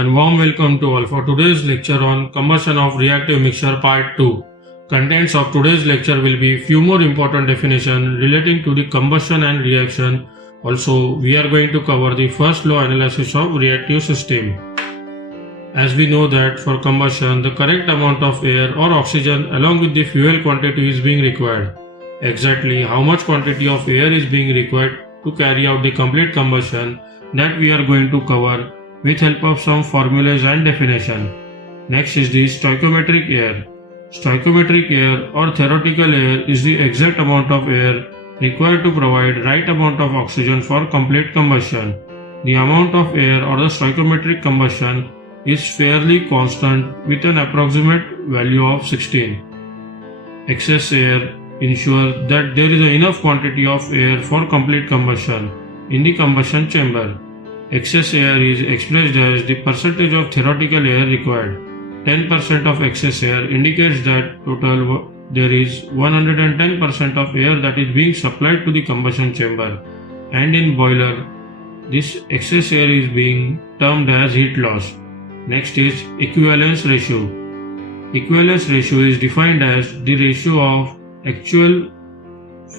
and warm welcome to all for today's lecture on combustion of reactive mixture part 2. Contents of today's lecture will be few more important definitions relating to the combustion and reaction. Also, we are going to cover the first law analysis of reactive system. As we know that for combustion, the correct amount of air or oxygen along with the fuel quantity is being required. Exactly how much quantity of air is being required to carry out the complete combustion, that we are going to cover with help of some formulas and definition. Next is the stoichiometric air. Stoichiometric air or theoretical air is the exact amount of air required to provide right amount of oxygen for complete combustion. The amount of air or the stoichiometric combustion is fairly constant with an approximate value of 16. Excess air ensures that there is enough quantity of air for complete combustion in the combustion chamber. Excess air is expressed as the percentage of theoretical air required. 10% of excess air indicates that total there is 110% of air that is being supplied to the combustion chamber, and in boiler this excess air is being termed as heat loss. Next is equivalence ratio. Equivalence ratio is defined as the ratio of actual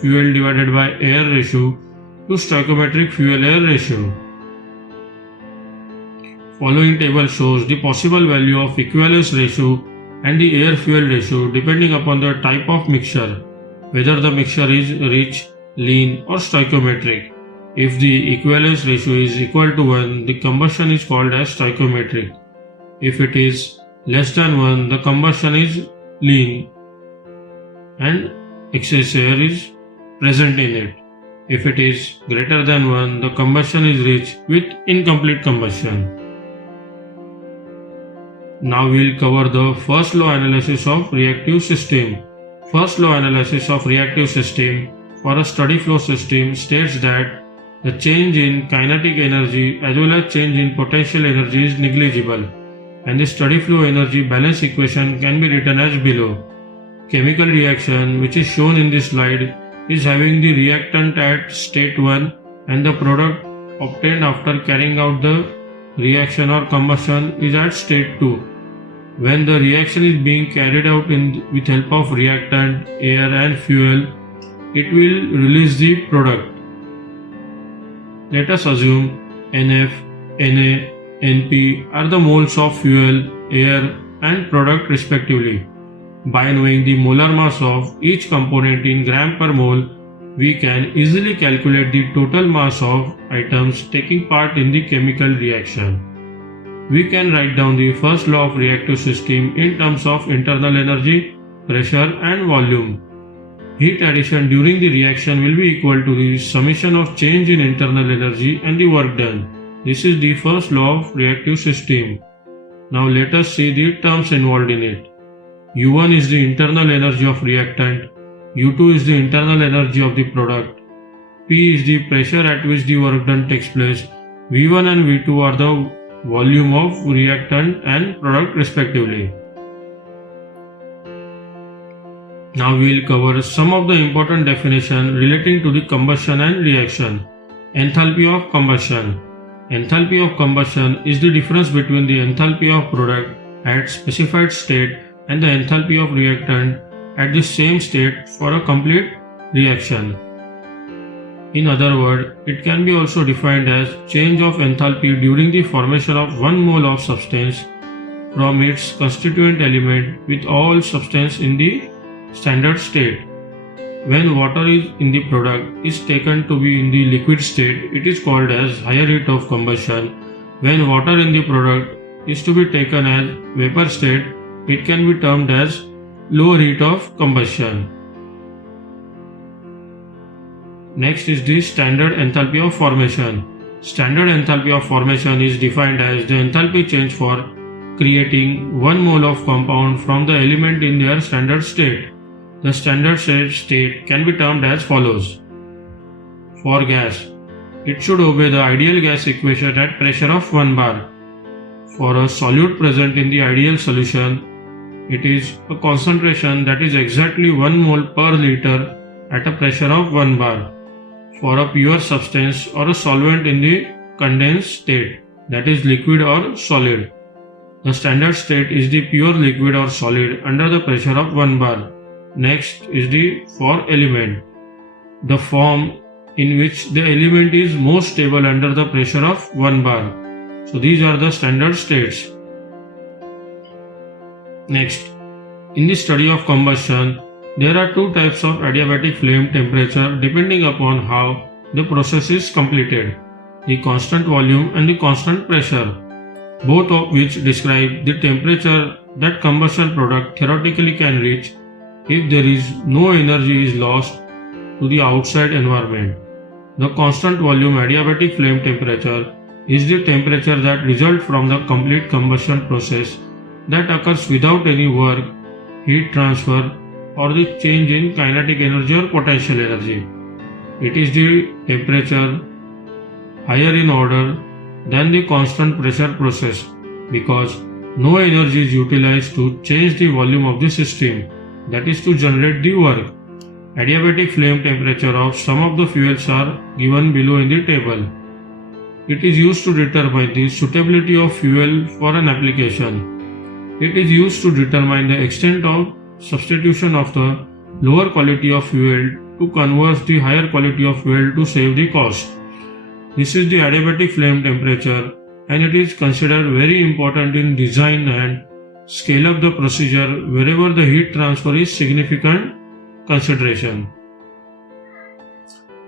fuel divided by air ratio to stoichiometric fuel air ratio. Following table shows the possible value of equivalence ratio and the air fuel ratio depending upon the type of mixture, whether the mixture is rich, lean or stoichiometric. If the equivalence ratio is equal to 1, the combustion is called as stoichiometric. If it is less than 1, the combustion is lean and excess air is present in it. If it is greater than 1, the combustion is rich with incomplete combustion. Now we will cover the first law analysis of reactive system. First law analysis of reactive system for a steady flow system states that the change in kinetic energy as well as change in potential energy is negligible, and the steady flow energy balance equation can be written as below. Chemical reaction, which is shown in this slide, is having the reactant at state 1 and the product obtained after carrying out the reaction or combustion is at state 2. When the reaction is being carried out with help of reactant, air and fuel, it will release the product. Let us assume NF, Na, Np are the moles of fuel, air and product respectively. By knowing the molar mass of each component in gram per mole, we can easily calculate the total mass of items taking part in the chemical reaction. We can write down the first law of reactive system in terms of internal energy, pressure and volume. Heat addition during the reaction will be equal to the summation of change in internal energy and the work done. This is the first law of reactive system. Now let us see the terms involved in it. U1 is the internal energy of reactant, U2 is the internal energy of the product, P is the pressure at which the work done takes place, V1 and V2 are the volume of reactant and product respectively. Now we will cover some of the important definitions relating to the combustion and reaction. Enthalpy of combustion. Enthalpy of combustion is the difference between the enthalpy of product at specified state and the enthalpy of reactant at the same state for a complete reaction. In other words, it can be also defined as change of enthalpy during the formation of 1 mole of substance from its constituent element with all substance in the standard state. When water is in the product is taken to be in the liquid state, it is called as higher heat of combustion. When water in the product is to be taken as vapor state, it can be termed as lower heat of combustion. Next is the standard enthalpy of formation. Standard enthalpy of formation is defined as the enthalpy change for creating 1 mole of compound from the element in their standard state. The standard state can be termed as follows. For gas, it should obey the ideal gas equation at pressure of 1 bar. For a solute present in the ideal solution, it is a concentration that is exactly 1 mole per liter at a pressure of 1 bar. For a pure substance or a solvent in the condensed state, that is liquid or solid. The standard state is the pure liquid or solid under the pressure of 1 bar. Next is the for element, the form in which the element is most stable under the pressure of 1 bar. So these are the standard states. Next, in the study of combustion, there are two types of adiabatic flame temperature depending upon how the process is completed, the constant volume and the constant pressure, both of which describe the temperature that combustion product theoretically can reach if there is no energy is lost to the outside environment. The constant volume adiabatic flame temperature is the temperature that results from the complete combustion process that occurs without any work, heat transfer, or the change in kinetic energy or potential energy. It is the temperature higher in order than the constant pressure process because no energy is utilized to change the volume of the system, that is to generate the work. Adiabatic flame temperature of some of the fuels are given below in the table. It is used to determine the suitability of fuel for an application. It is used to determine the extent of substitution of the lower quality of fuel to convert the higher quality of fuel to save the cost. This is the adiabatic flame temperature and it is considered very important in design and scale up the procedure wherever the heat transfer is significant consideration.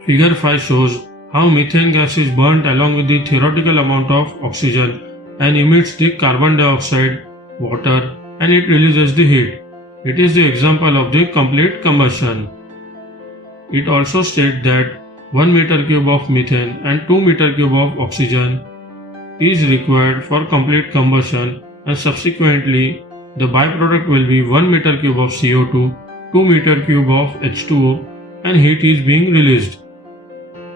Figure 5 shows how methane gas is burnt along with the theoretical amount of oxygen and emits the carbon dioxide, water, and it releases the heat. It is the example of the complete combustion. It also states that 1 meter cube of methane and 2 meter cube of oxygen is required for complete combustion and subsequently the byproduct will be 1 meter cube of CO2, 2 meter cube of H2O and heat is being released.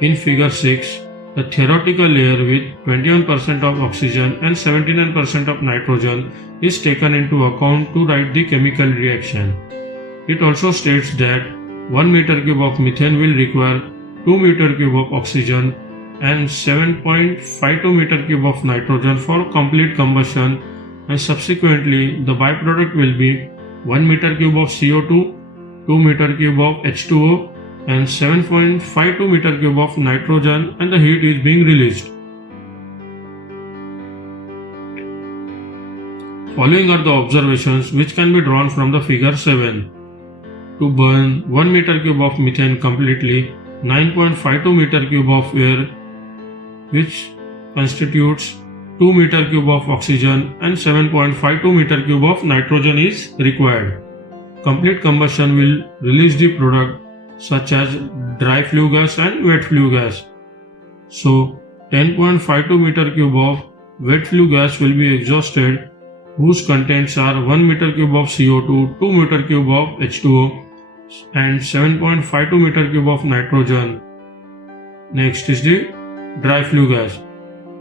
In figure 6, the theoretical layer with 21% of oxygen and 79% of nitrogen is taken into account to write the chemical reaction. It also states that 1 meter cube of methane will require 2 meter cube of oxygen and 7.52 meter cube of nitrogen for complete combustion and subsequently the byproduct will be 1 meter cube of CO2, 2 meter cube of H2O and 7.52 meter cube of nitrogen and the heat is being released. Following are the observations which can be drawn from the figure 7. To burn 1 meter cube of methane completely, 9.52 meter cube of air which constitutes 2 meter cube of oxygen and 7.52 meter cube of nitrogen is required. Complete combustion will release the product such as dry flue gas and wet flue gas. So 10.52 meter cube of wet flue gas will be exhausted whose contents are 1 meter cube of CO2, 2 meter cube of H2O and 7.52 meter cube of nitrogen. Next is the dry flue gas.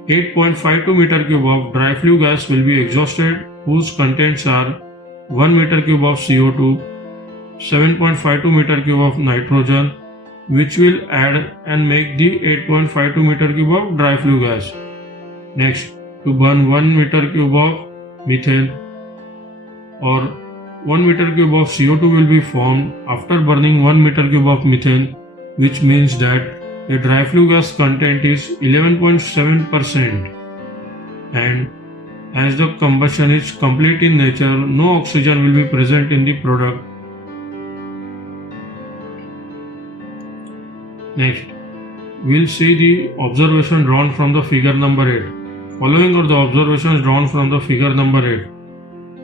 8.52 meter cube of dry flue gas will be exhausted whose contents are 1 meter cube of CO2, 7.52 meter cube of nitrogen which will add and make the 8.52 meter cube of dry flue gas. Next, to burn 1 meter cube of methane or 1 meter cube of CO2 will be formed after burning 1 meter cube of methane, which means that a dry flue gas content is 11.7% and as the combustion is complete in nature, no oxygen will be present in the product. Next, we will see the observation drawn from the figure number 8. Following are the observations drawn from the figure number 8.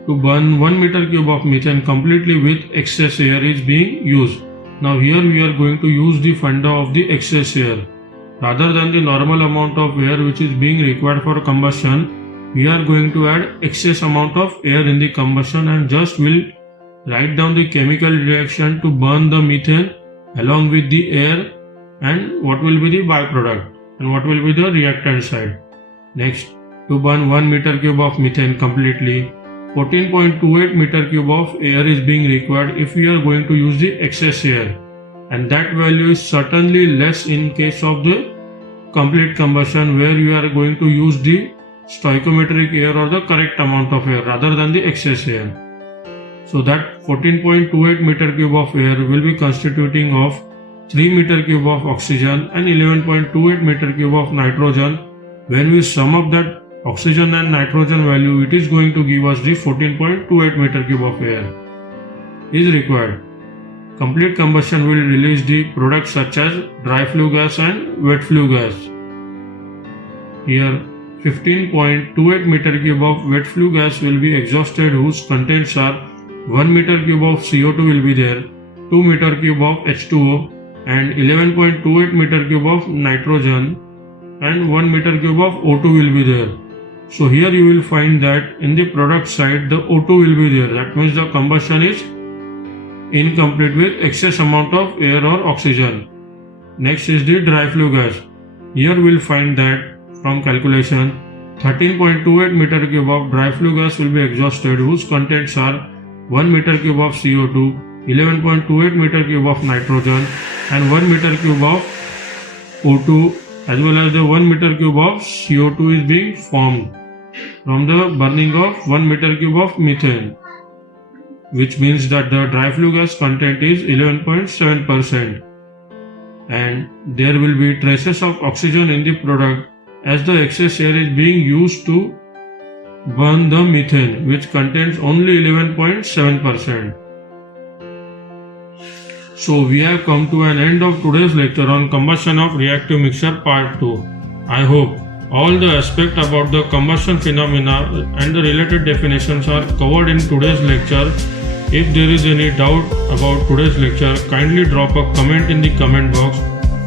To burn 1 meter cube of methane completely with excess air is being used. Now here we are going to use the funda of the excess air. Rather than the normal amount of air which is being required for combustion, we are going to add excess amount of air in the combustion and just will write down the chemical reaction to burn the methane along with the air and what will be the byproduct and what will be the reactant side. Next, to burn 1 meter cube of methane completely, 14.28 meter cube of air is being required if we are going to use the excess air, and that value is certainly less in case of the complete combustion where you are going to use the stoichiometric air or the correct amount of air rather than the excess air. So that 14.28 meter cube of air will be constituting of 3 meter cube of oxygen and 11.28 meter cube of nitrogen. When we sum up that oxygen and nitrogen value, it is going to give us the 14.28 meter cube of air is required. Complete combustion will release the products such as dry flue gas and wet flue gas. Here 15.28 meter cube of wet flue gas will be exhausted, whose contents are 1 meter cube of CO2 will be there, 2 meter cube of H2O and 11.28 meter cube of nitrogen and 1 meter cube of O2 will be there. So here you will find that in the product side the O2 will be there. That means the combustion is incomplete with excess amount of air or oxygen. Next is the dry flue gas. Here we will find that from calculation 13.28 meter cube of dry flue gas will be exhausted, whose contents are 1 meter cube of CO2, 11.28 meter cube of nitrogen and 1 meter cube of O2, as well as the 1 meter cube of CO2 is being formed from the burning of 1 meter cube of methane, which means that the dry flue gas content is 11.7%, and there will be traces of oxygen in the product as the excess air is being used to burn the methane, which contains only 11.7%. So we have come to an end of today's lecture on combustion of reactive mixture part 2. I hope all the aspects about the combustion phenomena and the related definitions are covered in today's lecture. If there is any doubt about today's lecture, kindly drop a comment in the comment box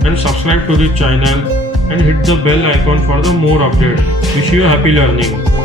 and subscribe to the channel and hit the bell icon for the more updates. Wish you happy learning.